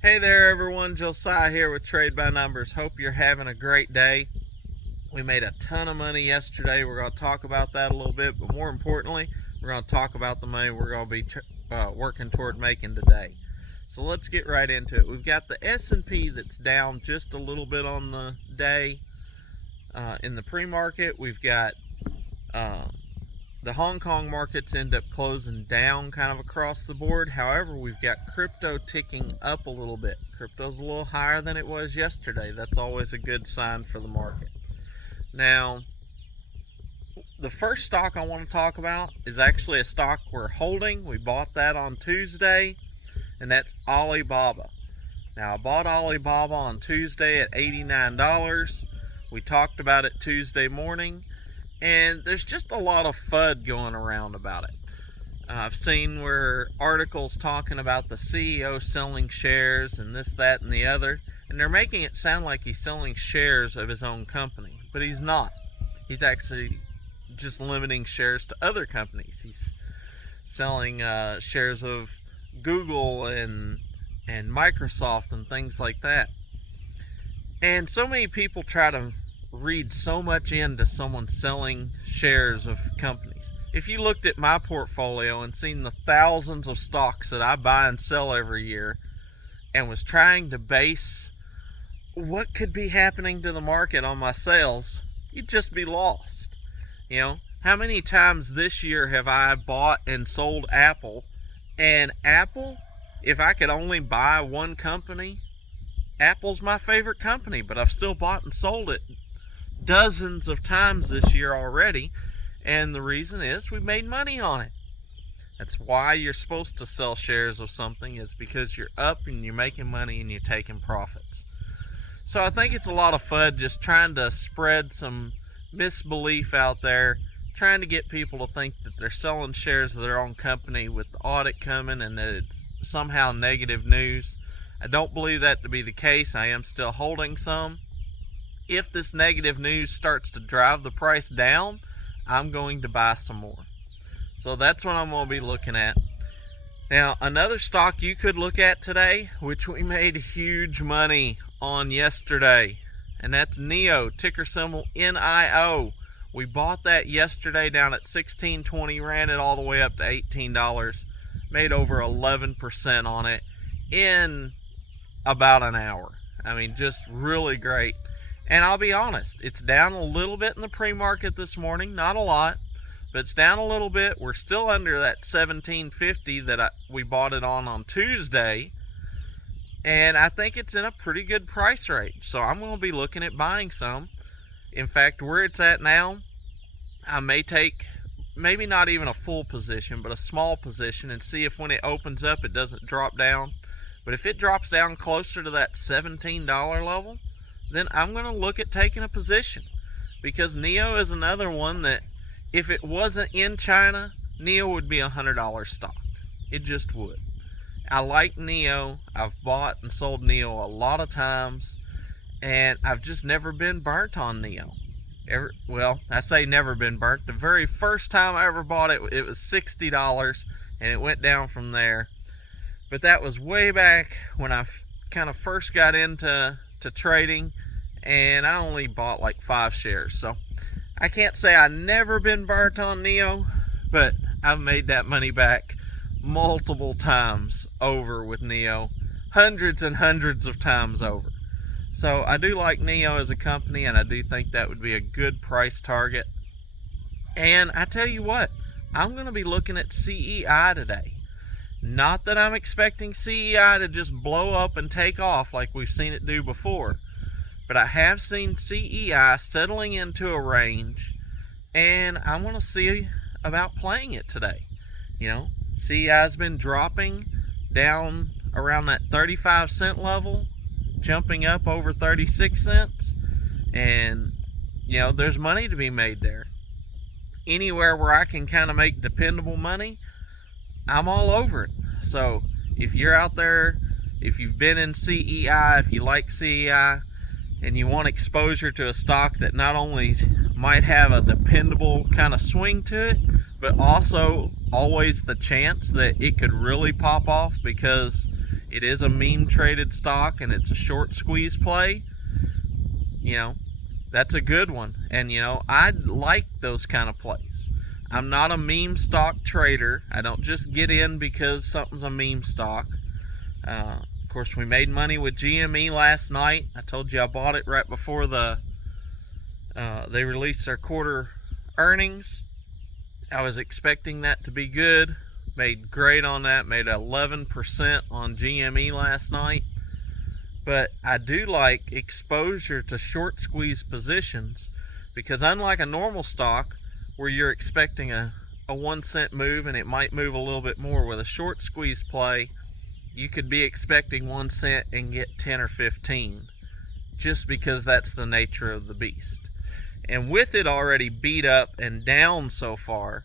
Hey there, everyone. Josiah here with Trade by Numbers. Hope you're having a great day. We made a ton of money yesterday. We're going to talk about that a little bit, but more importantly, we're going to talk about the money we're going to be working toward making today. So let's get right into it. We've got the S&P that's down just a little bit on the day. In the pre-market, we've got uh, the Hong Kong markets end up closing down kind of across the board. However, we've got crypto ticking up a little bit. Crypto's a little higher than it was yesterday. That's always a good sign for the market. Now, the first stock I want to talk about is actually a stock we're holding. We bought that on Tuesday, and that's Alibaba. Now, I bought Alibaba on Tuesday at $89. We talked about it Tuesday morning, and there's just a lot of FUD going around about it. I've seen where articles talking about the CEO selling shares and this, that, and the other, and they're making it sound like he's selling shares of his own company, but he's not. He's actually just limiting shares to other companies. He's selling shares of Google and Microsoft and things like that. And so many people try to read so much into someone selling shares of companies. If you looked at my portfolio and seen the thousands of stocks that I buy and sell every year and was trying to base what could be happening to the market on my sales, you'd just be lost. You know, how many times this year have I bought and sold Apple? And Apple, if I could only buy one company, Apple's my favorite company, but I've still bought and sold it dozens of times this year already, and the reason is we made money on it. That's why you're supposed to sell shares of something, is because you're up and you're making money and you're taking profits. So I think it's a lot of FUD just trying to spread some misbelief out there, trying to get people to think that they're selling shares of their own company with the audit coming and that it's somehow negative news. I don't believe that to be the case. I am still holding some. If this negative news starts to drive the price down, I'm going to buy some more. So that's what I'm going to be looking at. Now, another stock you could look at today, which we made huge money on yesterday, and that's NIO, ticker symbol NIO. We bought that yesterday down at $16.20, ran it all the way up to $18, made over 11% on it in about an hour. I mean, just really great. And I'll be honest, it's down a little bit in the pre-market this morning, not a lot, but it's down a little bit. We're still under that $17.50 that we bought it on Tuesday, and I think it's in a pretty good price range. So I'm going to be looking at buying some. In fact, where it's at now, I may take maybe not even a full position, but a small position, and see if when it opens up it doesn't drop down. But if it drops down closer to that $17 level, then I'm going to look at taking a position, because NIO is another one that if it wasn't in China, NIO would be a $100 stock. It just would. I like NIO. I've bought and sold NIO a lot of times, and I've just never been burnt on NIO. Well, I say never been burnt. The very first time I ever bought it, it was $60, and it went down from there. But that was way back when I kind of first got into trading, and I only bought like 5 shares. So I can't say I've never been burnt on NIO, but I've made that money back multiple times over with NIO, hundreds and hundreds of times over. So I do like NIO as a company, and I do think that would be a good price target. And I tell you what, I'm going to be looking at CEI today. Not that I'm expecting CEI to just blow up and take off like we've seen it do before, but I have seen CEI settling into a range, and I want to see about playing it today. You know, CEI's been dropping down around that 35-cent level, jumping up over 36 cents, and you know, there's money to be made there. Anywhere where I can kind of make dependable money, I'm all over it. So if you're out there, if you've been in CEI, if you like CEI, and you want exposure to a stock that not only might have a dependable kind of swing to it, but also always the chance that it could really pop off because it is a meme traded stock and it's a short squeeze play, that's a good one. And I like those kind of plays. I'm not a meme stock trader. I don't just get in because something's a meme stock. Of course, we made money with GME last night. I told you I bought it right before they released their quarter earnings. I was expecting that to be good. Made great on that. Made 11% on GME last night. But I do like exposure to short squeeze positions, because unlike a normal stock where you're expecting a 1 cent move and it might move a little bit more, with a short squeeze play you could be expecting 1 cent and get 10 or 15, just because that's the nature of the beast. And with it already beat up and down so far,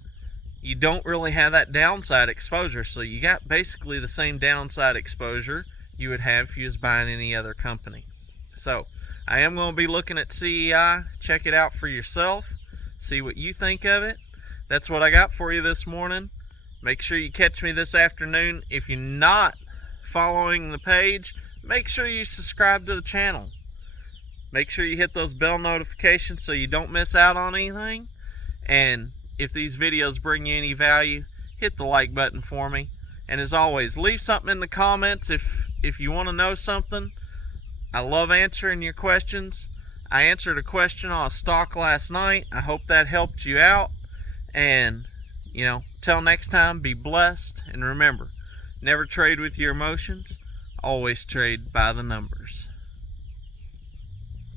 you don't really have that downside exposure. So you got basically the same downside exposure you would have if you was buying any other company. So I am going to be looking at CEI. Check it out for yourself. See what you think of it. That's what I got for you this morning. Make sure you catch me this afternoon. If you're not following the page, make sure you subscribe to the channel. Make sure you hit those bell notifications so you don't miss out on anything. And if these videos bring you any value, hit the like button for me. And as always, leave something in the comments if you want to know something. I love answering your questions. I answered a question on a stock last night. I hope that helped you out. And, till next time, be blessed. And remember, never trade with your emotions. Always trade by the numbers.